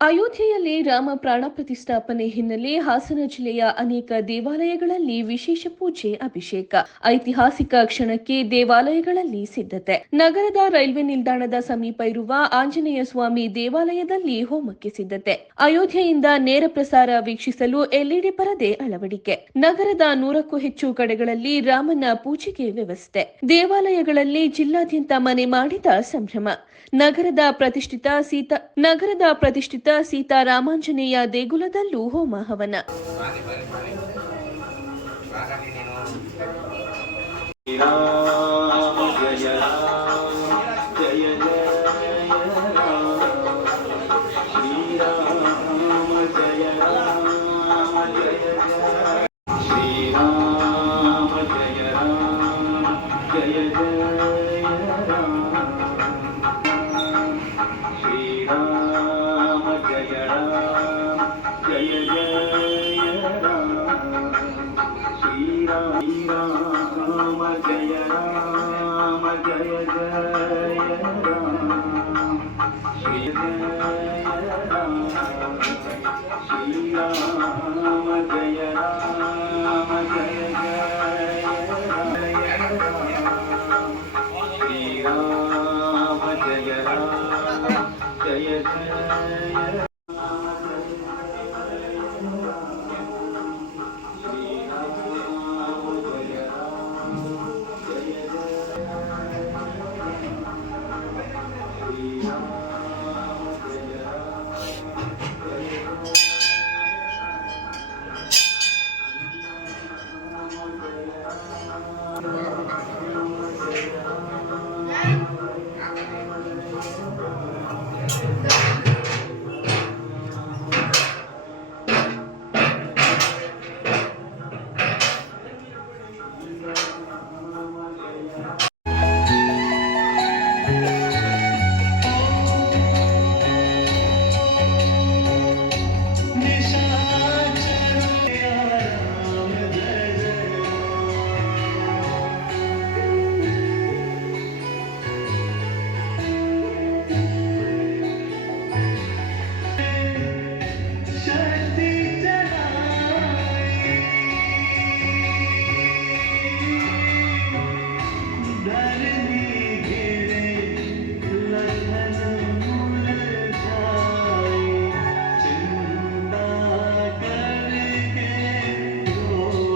ಅಯೋಧ್ಯೆಯಲ್ಲಿ ರಾಮ ಪ್ರಾಣ ಪ್ರತಿಷ್ಠಾಪನೆ ಹಿನ್ನೆಲೆ ಹಾಸನ ಜಿಲ್ಲೆಯ ಅನೇಕ ದೇವಾಲಯಗಳಲ್ಲಿ ವಿಶೇಷ ಪೂಜೆ ಅಭಿಷೇಕ ಐತಿಹಾಸಿಕ ಕ್ಷಣಕ್ಕೆ ದೇವಾಲಯಗಳಲ್ಲಿ ಸಿದ್ಧತೆ ನಗರದ ರೈಲ್ವೆ ನಿಲ್ದಾಣದ ಸಮೀಪ ಇರುವ ಆಂಜನೇಯ ಸ್ವಾಮಿ ದೇವಾಲಯದಲ್ಲಿ ಹೋಮಕ್ಕೆ ಸಿದ್ಧತೆ ಅಯೋಧ್ಯೆಯಿಂದ ನೇರ ಪ್ರಸಾರ ವೀಕ್ಷಿಸಲು ಎಲ್ಇಡಿ ಪರದೆ ಅಳವಡಿಕೆ ನಗರದ 100ಕ್ಕೂ ಹೆಚ್ಚು ಕಡೆಗಳಲ್ಲಿ ರಾಮನ ಪೂಜೆಗೆ ವ್ಯವಸ್ಥೆ ದೇವಾಲಯಗಳಲ್ಲಿ ಜಿಲ್ಲಾದ್ಯಂತ ಮನೆ ಮಾಡಿದ ಸಂಭ್ರಮ ನಗರದ ಪ್ರತಿಷ್ಠಿತ ಸೀತಾರಾಮಾಂಜನೇಯ ದೇಗುಲದಲ್ಲೂ ಹೋಮ ಹವನ